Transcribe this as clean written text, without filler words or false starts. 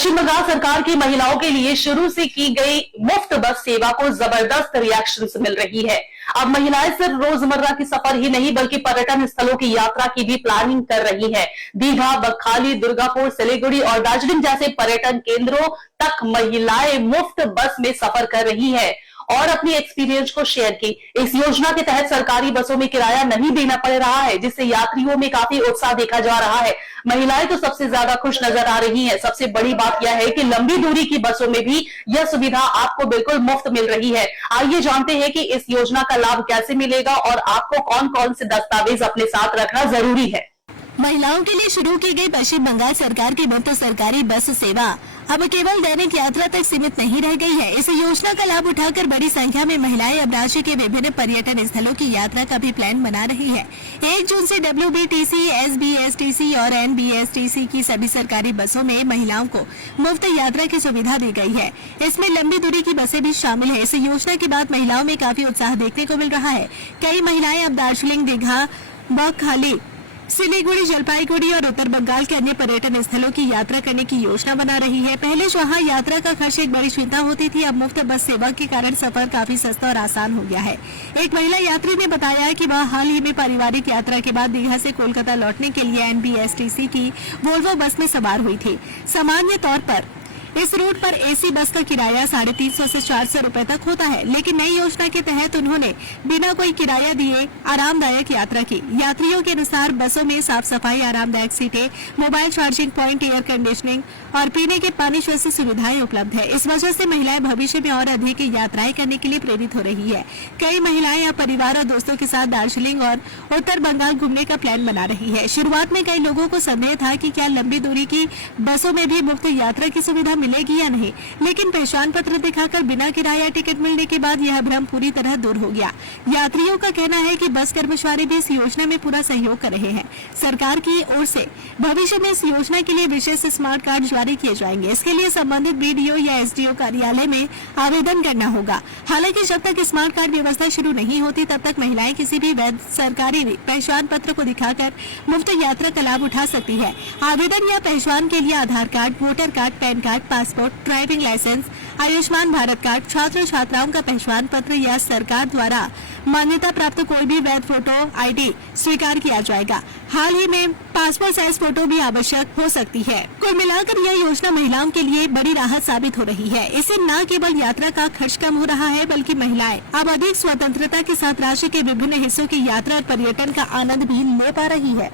पश्चिम बंगाल सरकार की महिलाओं के लिए शुरू से की गई मुफ्त बस सेवा को जबरदस्त रिएक्शन मिल रही है। अब महिलाएं सिर्फ रोजमर्रा की सफर ही नहीं बल्कि पर्यटन स्थलों की यात्रा की भी प्लानिंग कर रही है। दीघा, बकखाली, दुर्गापुर, सिलीगुड़ी और दार्जिलिंग जैसे पर्यटन केंद्रों तक महिलाएं मुफ्त बस में सफर कर रही है और अपनी एक्सपीरियंस को शेयर की। इस योजना के तहत सरकारी बसों में किराया नहीं देना पड़ रहा है, जिससे यात्रियों में काफी उत्साह देखा जा रहा है। महिलाएं तो सबसे ज्यादा खुश नजर आ रही हैं। सबसे बड़ी बात यह है कि लंबी दूरी की बसों में भी यह सुविधा आपको बिल्कुल मुफ्त मिल रही है। आइए जानते हैं कि इस योजना का लाभ कैसे मिलेगा और आपको कौन कौन से दस्तावेज अपने साथ रखना जरूरी है। महिलाओं के लिए शुरू की गई पश्चिम बंगाल सरकार की मुफ्त सरकारी बस सेवा अब केवल दैनिक यात्रा तक सीमित नहीं रह गई है। इस योजना का लाभ उठाकर बड़ी संख्या में महिलाएं अब राज्य के विभिन्न पर्यटन स्थलों की यात्रा का भी प्लान बना रही है। 1 जून से WBTC, SBSTC और NBSTC की सभी सरकारी बसों में महिलाओं को मुफ्त यात्रा की सुविधा दी गई है। इसमें लंबी दूरी की बसें भी शामिल है। इस योजना के बाद महिलाओं में काफी उत्साह देखने को मिल रहा है। कई महिलाएं अब दार्जिलिंग, दीघा, बकखाली, सिलीगुड़ी, जलपाईगुड़ी और उत्तर बंगाल के अन्य पर्यटन स्थलों की यात्रा करने की योजना बना रही है। पहले जहां यात्रा का खर्च एक बड़ी चिंता होती थी, अब मुफ्त बस सेवा के कारण सफर काफी सस्ता और आसान हो गया है। एक महिला यात्री ने बताया कि वह हाल ही में पारिवारिक यात्रा के बाद दीघा से कोलकाता लौटने के लिए NBSTC की वोल्वो बस में सवार हुई थी। सामान्य तौर पर इस रूट पर AC बस का किराया 350 से 400 रुपए तक होता है, लेकिन नई योजना के तहत उन्होंने बिना कोई किराया दिए आरामदायक यात्रा की। यात्रियों के अनुसार बसों में साफ सफाई, आरामदायक सीटें, mobile charging point, air conditioning और पीने के पानी जैसी सुविधाएं उपलब्ध है। इस वजह से महिलाएं भविष्य में और अधिक यात्राएं करने के लिए प्रेरित हो रही है। कई महिलाएं अब परिवार और दोस्तों के साथ दार्जिलिंग और उत्तर बंगाल घूमने का प्लान बना रही है। शुरुआत में कई लोगों को संदेह था कि क्या लंबी दूरी की बसों में भी मुफ्त यात्रा की सुविधा मिलेगी या नहीं, लेकिन पहचान पत्र दिखाकर बिना किराया टिकट मिलने के बाद यह भ्रम पूरी तरह दूर हो गया। यात्रियों का कहना है कि बस कर्मचारी भी इस योजना में पूरा सहयोग कर रहे हैं। सरकार की ओर से भविष्य में इस योजना के लिए विशेष स्मार्ट कार्ड जारी किए जाएंगे। इसके लिए संबंधित BDO या SDO कार्यालय में आवेदन करना होगा। हालांकि जब तक स्मार्ट कार्ड व्यवस्था शुरू नहीं होती, तब तक महिलाएं किसी भी वैध सरकारी पहचान पत्र को दिखाकर मुफ्त यात्रा का लाभ उठा सकती है। आवेदन या पहचान के लिए Aadhaar card, voter card, PAN card, passport, driving licence, Ayushman Bharat card, छात्र छात्राओं का पहचान पत्र या सरकार द्वारा मान्यता प्राप्त कोई भी वैध फोटो ID स्वीकार किया जाएगा। हाल ही में पासपोर्ट साइज फोटो भी आवश्यक हो सकती है। कुल मिलाकर यह योजना महिलाओं के लिए बड़ी राहत साबित हो रही है। इससे न केवल यात्रा का खर्च कम हो रहा है, बल्कि महिलाएं अब अधिक स्वतंत्रता के साथ राज्य के विभिन्न हिस्सों की यात्रा और पर्यटन का आनंद भी ले पा रही है।